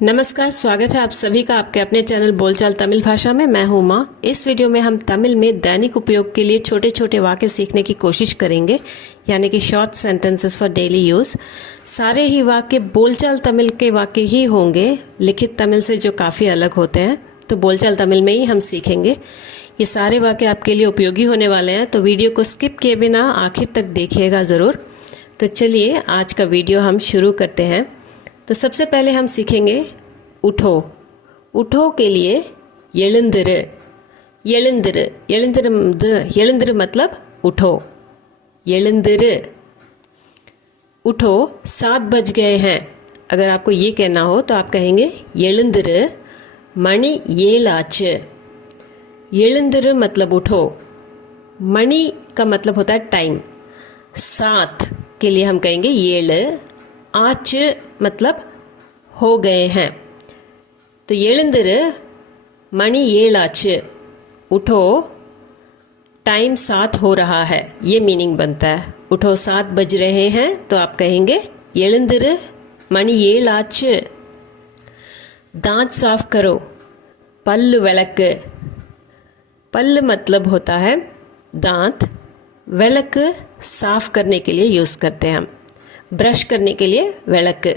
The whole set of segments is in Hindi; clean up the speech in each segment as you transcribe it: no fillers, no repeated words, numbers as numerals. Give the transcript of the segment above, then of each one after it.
नमस्कार, स्वागत है आप सभी का आपके अपने चैनल बोलचाल तमिल भाषा में। मैं हूँ माँ। इस वीडियो में हम तमिल में दैनिक उपयोग के लिए छोटे छोटे वाक्य सीखने की कोशिश करेंगे, यानी कि short sentences for daily use. सारे ही वाक्य बोलचाल तमिल के वाक्य ही होंगे, लिखित तमिल से जो काफ़ी अलग होते हैं, तो बोलचाल तमिल में ही हम सीखेंगे। ये सारे वाक्य आपके लिए उपयोगी होने वाले हैं, तो वीडियो को स्किप किए बिना आखिर तक देखिएगा ज़रूर। तो चलिए आज का वीडियो हम शुरू करते हैं। तो सबसे पहले हम सीखेंगे उठो। उठो के लिए எழுந்திரு। எழுந்திரு எழுந்திரு मतलब उठो। எழுந்திரு। उठो 7 बज गए हैं। अगर आपको ये कहना हो तो आप कहेंगे எழுந்திரு मणि 7 आச்சு। எழுந்திரு मतलब उठो। मणि का मतलब होता है टाइम। 7 के लिए हम कहेंगे 7। आச்சு मतलब हो गए हैं। तो எழுந்திரு मणि 7 आச்சு, उठो टाइम 7 हो रहा है, ये मीनिंग बनता है। उठो 7 बज रहे हैं तो आप कहेंगे எழுந்திரு मणि 7 आச்சு। दांत साफ करो, पल्लु विளக்கு। पल्लु मतलब होता है दांत, विளக்கு साफ करने के लिए यूज़ करते हैं हम। ब्रश करने के लिए विளக்கு।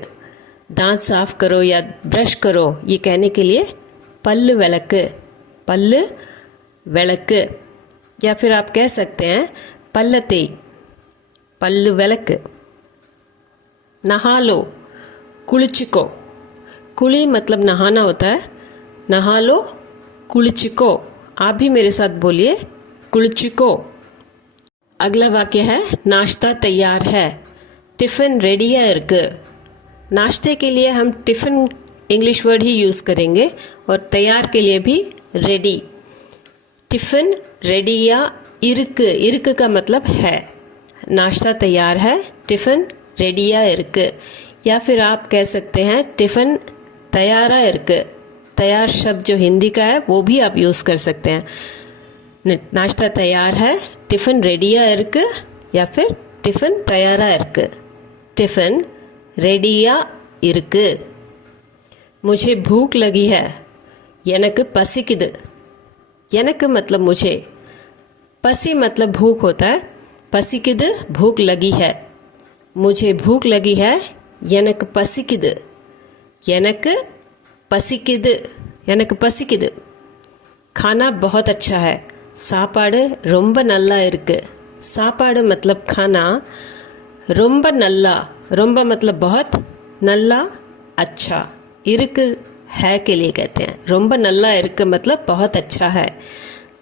दांत साफ करो या ब्रश करो ये कहने के लिए पल्लु विளக்கு। पल्लु विளக்கு। या फिर आप कह सकते हैं पल्लते, पल्लु विளக்கு। नहा लो, कुளிச்சுக்கோ। कुली मतलब नहाना होता है। नहा लो, कुளிச்சுக்கோ। आप भी मेरे साथ बोलिए कुளிச்சுக்கோ। अगला वाक्य है नाश्ता तैयार है, टिफ़िन रेडिया इருக்கு। नाश्ते के लिए हम टिफ़िन इंग्लिश वर्ड ही यूज़ करेंगे और तैयार के लिए भी रेडी। टिफ़िन रेडिया इருக்கு। इருக்கு का मतलब है। नाश्ता तैयार है, टिफ़िन रेडिया इருக்கு। या फिर आप कह सकते हैं टिफ़िन तैयारा इருக்கு। तैयार शब्द जो हिंदी का है वो भी आप यूज़ कर सकते हैं। नाश्ता तैयार है, टिफ़िन रेडिया इருக்கு, या फिर टिफ़िन तैयारा इருக்கு। टिफ़िन रेडिया इருக்கு। मुझे भूख लगी है, எனக்கு பசிக்குது। எனக்கு मतलब मुझे, पसी मतलब भूख होता है, பசிக்குது भूख लगी है। मुझे भूख लगी है, எனக்கு பசிக்குது। எனக்கு பசிக்குது, எனக்கு பசிக்குது। खाना बहुत अच्छा है, சாப்பாடு ரொம்ப நல்லா இருக்கு। சாப்பாடு मतलब खाना, ரொம்ப நல்லா, ரொம்ப मतलब बहुत, नल्ला अच्छा, इருக்கு है के लिए कहते हैं। ரொம்ப நல்லா இருக்கு मतलब बहुत अच्छा है।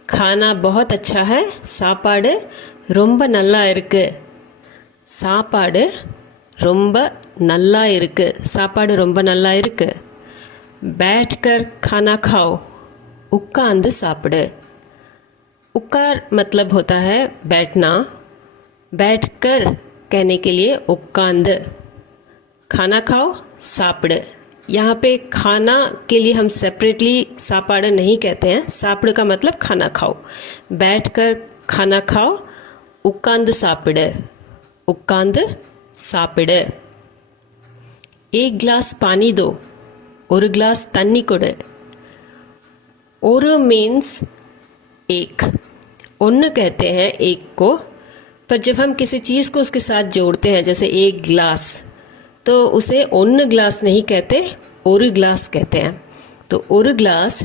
खाना बहुत अच्छा है, சாப்பாடு ரொம்ப நல்லா இருக்கு। சாப்பாடு ரொம்ப நல்லா இருக்கு, சாப்பாடு ரொம்ப நல்லா இருக்கு। बैठकर खाना खाओ, உட்கார்ந்து சாப்பிடு। उकार मतलब होता है बैठना, बैठकर कहने के लिए उक्कांद। खाना खाओ, सापड़। यहाँ पे खाना के लिए हम सेपरेटली सापड़ नहीं कहते हैं। सापड़ का मतलब खाना खाओ। बैठकर खाना खाओ, उक्कांद सापड़, उक्कांद सापड़। एक गिलास पानी दो, और गिलास तन्नी कोड़। और मीन्स एक, उन्न कहते हैं एक को, पर जब हम किसी चीज़ को उसके साथ जोड़ते हैं, जैसे एक गिलास, तो उसे उन्न गिलास नहीं कहते, और गिलास कहते हैं। तो और गिलास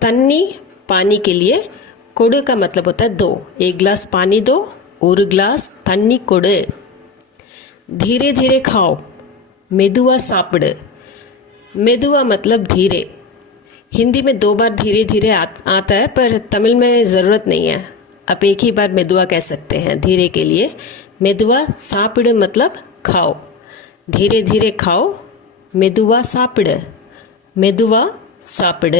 तन्नी पानी के लिए, कोड़ का मतलब होता है दो। एक गिलास पानी दो, और गिलास तन्नी कोड़। धीरे धीरे खाओ, मेदुआ सापड़। मेदुआ मतलब धीरे। हिंदी में 2 बार धीरे धीरे आता है, पर तमिल में ज़रूरत नहीं है। आप एक ही बार मेदुआ कह सकते हैं धीरे के लिए। मेदुआ सापड़ मतलब खाओ, धीरे धीरे खाओ, मेदुआ सापड़, मेदुआ सापड़।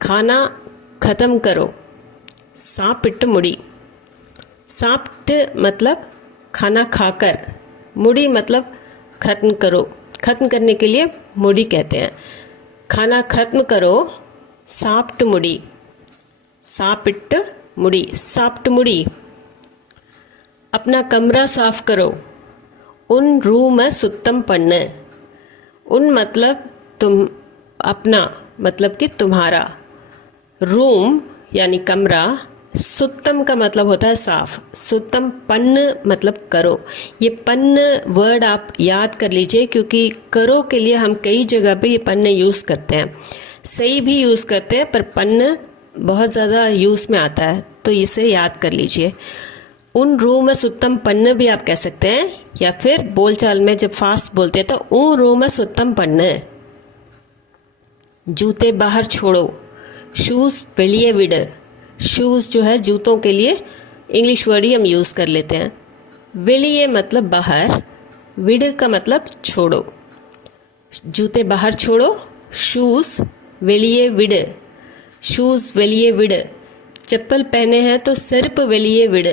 खाना ख़त्म करो, सापिट मुड़ी। साप्ट मतलब खाना खाकर, मुड़ी मतलब ख़त्म करो। ख़त्म करने के लिए मुड़ी कहते हैं। खाना ख़त्म करो, साप्ट मुड़ी, सापिट मुड़ी, साप्ट मुड़ी। अपना कमरा साफ करो, उन रूम सुत्तम पन्न। उन मतलब तुम, अपना मतलब कि तुम्हारा, रूम यानी कमरा, सुत्तम का मतलब होता है साफ, सुत्तम, पन्न मतलब करो। ये पन्न वर्ड आप याद कर लीजिए, क्योंकि करो के लिए हम कई जगह पे ये पन्न यूज़ करते हैं, सही भी यूज़ करते हैं, पर पन्न बहुत ज़्यादा यूज़ में आता है, तो इसे याद कर लीजिए। उन रूम सुत्तम पन्न भी आप कह सकते हैं, या फिर बोलचाल में जब फास्ट बोलते हैं तो उन रूम सुत्तम पन्न। जूते बाहर छोड़ो, शूज़ वेलिए विड। शूज़ जो है जूतों के लिए इंग्लिश वर्ड ही हम यूज़ कर लेते हैं। वेलिए मतलब बाहर, विड का मतलब छोड़ो। जूते बाहर छोड़ो, शूज़ वेलिए विड, शूज़ वेलिए विड। चप्पल पहने हैं तो सिर्फ वेलिए विड।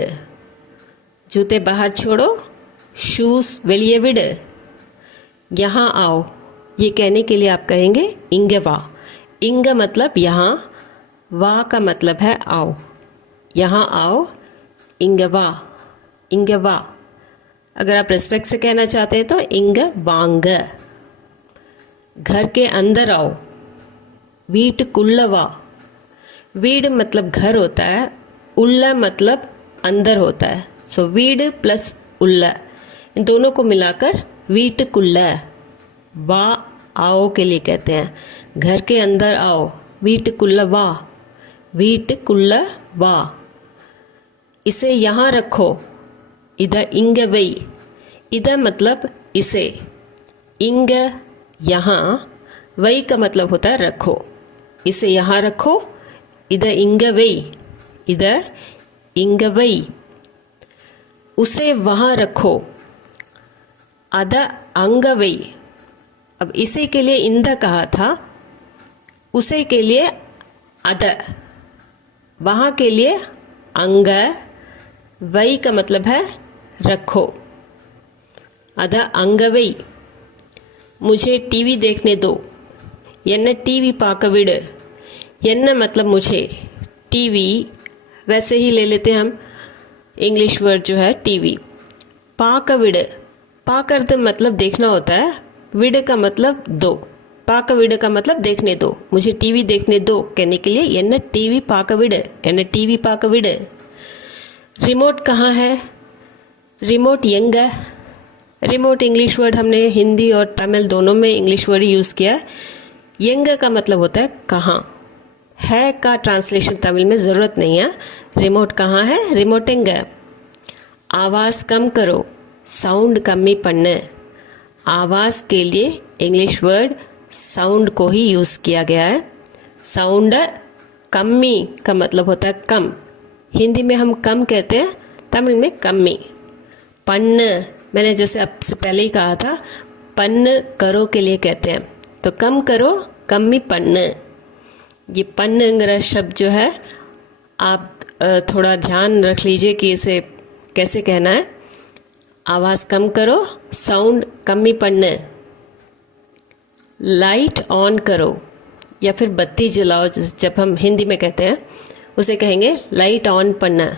जूते बाहर छोड़ो, शूज़ वेलिए विड। यहाँ आओ, ये कहने के लिए आप कहेंगे इंग वा। इंग मतलब यहाँ, वाह का मतलब है आओ। यहाँ आओ, इंग वा, इंग वा। अगर आप रिस्पेक्ट से कहना चाहते हैं तो इंग वांग। घर के अंदर आओ, वीट कुल्लवा। वीड मतलब घर होता है, उल्ला मतलब अंदर होता है, सो वीड प्लस उल्ला, इन दोनों को मिलाकर वीट कुल्ला। वा आओ के लिए कहते हैं, घर के अंदर आओ, वीट कुल्ला वा, वीट कुल्ला वा। इसे यहाँ रखो, इधर इंग वई। इधर मतलब इसे, इंग यहाँ, वई का मतलब होता है रखो। इसे यहाँ रखो, इधर इंग वई, इधर इंग वई। उसे वहाँ रखो, अद अंग वई। अब इसे के लिए इंद कहा था, उसे के लिए अद, वहाँ के लिए अंग, वई का मतलब है रखो, अद अंग वई। मुझे टीवी देखने दो, यन्न टीवी पाक विड। यन्न मतलब मुझे, टीवी वैसे ही ले लेते हैं हम, इंग्लिश वर्ड जो है टीवी। पाक विड, पाक अर्थ मतलब देखना होता है, विड का मतलब दो। पाक विड का मतलब देखने दो, मुझे टीवी देखने दो कहने के लिए यन्न टीवी पाक विड, यन्न टीवी पाक विड। रिमोट कहाँ है, remote young. Remote English word हमने हिंदी और तमिल दोनों में इंग्लिश वर्ड यूज़ किया है। यंग का मतलब होता है कहाँ, है का ट्रांसलेशन तमिल में ज़रूरत नहीं है। रिमोट कहाँ है, रिमोट यंग। आवाज़ कम करो, साउंड कमी पढ़ने। आवाज़ के लिए इंग्लिश वर्ड साउंड को ही यूज़ किया गया है। साउंड कम्मी का मतलब होता है कम, हिंदी में हम कम कहते हैं, तमिल में कम्मी। पन्न, मैंने जैसे आपसे पहले ही कहा था, पन्न करो के लिए कहते हैं, तो कम करो, कम्मी पन्न। ये पन्न शब्द जो है आप थोड़ा ध्यान रख लीजिए कि इसे कैसे कहना है। आवाज़ कम करो, साउंड कमी पढ़ने। लाइट ऑन करो या फिर बत्ती जलाओ, जब हम हिंदी में कहते हैं उसे कहेंगे लाइट ऑन पढ़ना।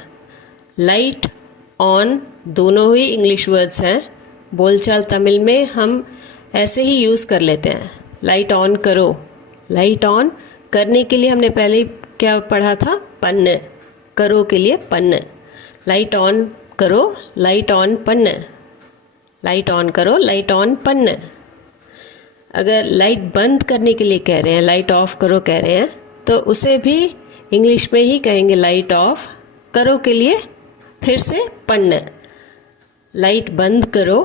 लाइट ऑन दोनों ही इंग्लिश वर्ड्स हैं, बोलचाल तमिल में हम ऐसे ही यूज़ कर लेते हैं। लाइट ऑन करो, लाइट ऑन करने के लिए हमने पहले क्या पढ़ा था, पन्न। करो के लिए पन्न। लाइट ऑन करो, लाइट ऑन पन्न। लाइट ऑन करो, लाइट ऑन पन्न। अगर लाइट बंद करने के लिए कह रहे हैं, लाइट ऑफ करो कह रहे हैं, तो उसे भी इंग्लिश में ही कहेंगे लाइट ऑफ। करो के लिए फिर से पन्न। लाइट बंद करो,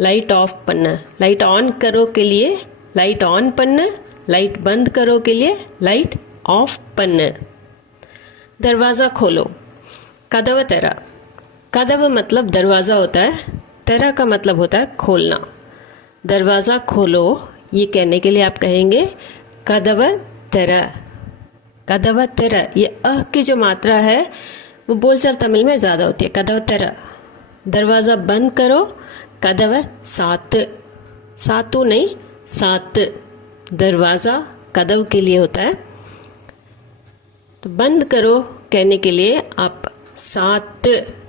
लाइट ऑफ पन्न। लाइट ऑन करो के लिए लाइट ऑन पन्न, लाइट बंद करो के लिए लाइट ऑफ पन्न। दरवाज़ा खोलो, कदव तेरा। कदव मतलब दरवाज़ा होता है, तेरा का मतलब होता है खोलना। दरवाज़ा खोलो ये कहने के लिए आप कहेंगे कदव तेरा, कदव तेरा। ये अह की जो मात्रा है वो बोलचाल तमिल में ज़्यादा होती है, कदव तेरा। दरवाज़ा बंद करो, कदव सात। सातु नहीं, सात। दरवाज़ा कदव के लिए होता है, तो बंद करो कहने के लिए आप सात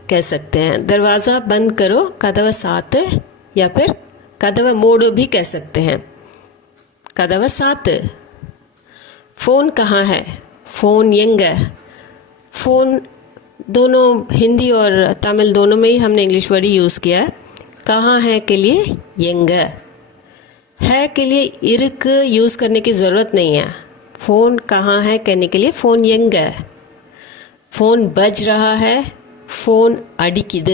कह सकते हैं। दरवाज़ा बंद करो, कदव सात, या फिर कदव मोड़ भी कह सकते हैं। कदव सात। फ़ोन कहाँ है? Phone young. फ़ोन दोनों हिंदी और तमिल दोनों में ही हमने इंग्लिश वर्ड ही यूज़ किया है। कहाँ है के लिए यंग, है के लिए इरक यूज़ करने की ज़रूरत नहीं है। फ़ोन कहाँ है कहने के लिए फ़ोन यंग। फ़ोन बज रहा है, फ़ोन अडिकिद।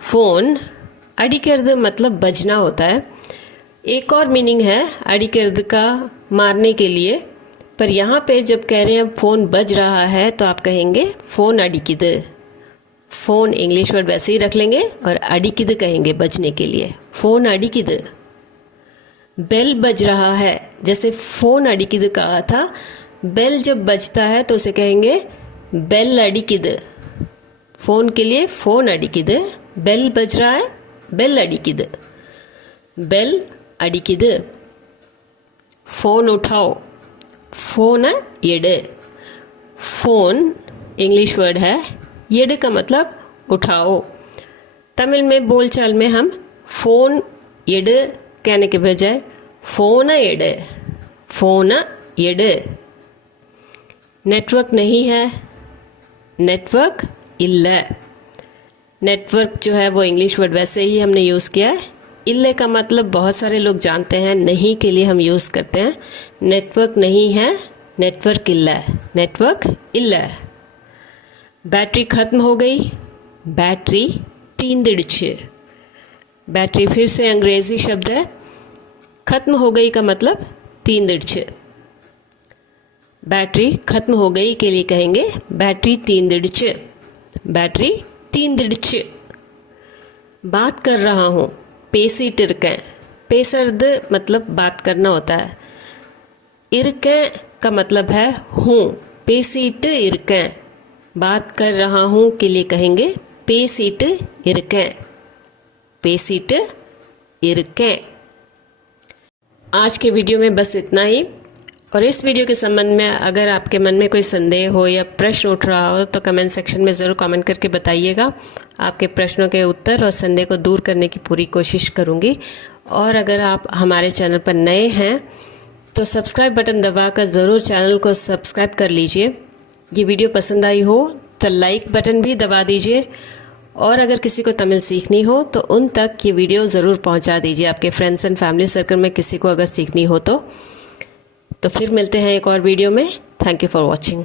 फ़ोन अडिकिर्द मतलब बजना होता है। एक और मीनिंग है अडिकिर्द का मारने के लिए, पर यहाँ पे जब कह रहे हैं फ़ोन बज रहा है तो आप कहेंगे फ़ोन अडिकिद। फ़ोन इंग्लिश वर्ड वैसे ही रख लेंगे और अडिकिद कहेंगे बजने के लिए, फ़ोन अडिकिद। बेल बज रहा है, जैसे फ़ोन अडिकिद कहा था, बेल जब बजता है तो उसे कहेंगे बेल अडिकिद। फ़ोन के लिए फ़ोन अडिकिद, बेल बज रहा है बेल अडिकिद, बेल अडिकिद। फ़ोन उठाओ, फ़ोन एड। फ़ोन इंग्लिश वर्ड है, एड का मतलब उठाओ। तमिल में बोलचाल में हम फ़ोन एड कहने के बजाय फ़ोन एड, फ़ोन एड। नेटवर्क नहीं है, नेटवर्क इल्ल। नेटवर्क जो है वो इंग्लिश वर्ड वैसे ही हमने यूज़ किया है। इल्ले का मतलब बहुत सारे लोग जानते हैं, नहीं के लिए हम यूज़ करते हैं। नेटवर्क नहीं है, नेटवर्क इल्ल, नेटवर्क इल्ल। बैटरी ख़त्म हो गई, बैटरी तींदिड़च। बैटरी फिर से अंग्रेज़ी शब्द है, ख़त्म हो गई का मतलब तींदिड़च। बैटरी ख़त्म हो गई के लिए कहेंगे बैटरी तींदिड़च, बैटरी तींदिड़च। बात कर रहा हूँ, पेसीट इरकें। पेसर्द मतलब बात करना होता है, इरकें का मतलब है हूँ। पेसीट इरकें, बात कर रहा हूँ के लिए कहेंगे पेसीट इरकें, पेसीट इरकें। आज के वीडियो में बस इतना ही। और इस वीडियो के संबंध में अगर आपके मन में कोई संदेह हो या प्रश्न उठ रहा हो तो कमेंट सेक्शन में ज़रूर कमेंट करके बताइएगा। आपके प्रश्नों के उत्तर और संदेह को दूर करने की पूरी कोशिश करूँगी। और अगर आप हमारे चैनल पर नए हैं तो सब्सक्राइब बटन दबाकर ज़रूर चैनल को सब्सक्राइब कर लीजिए। ये वीडियो पसंद आई हो तो लाइक बटन भी दबा दीजिए। और अगर किसी को तमिल सीखनी हो तो उन तक ये वीडियो ज़रूर पहुंचा दीजिए। आपके फ्रेंड्स एंड फैमिली सर्कल में किसी को अगर सीखनी हो तो फिर मिलते हैं एक और वीडियो में। Thank you for watching.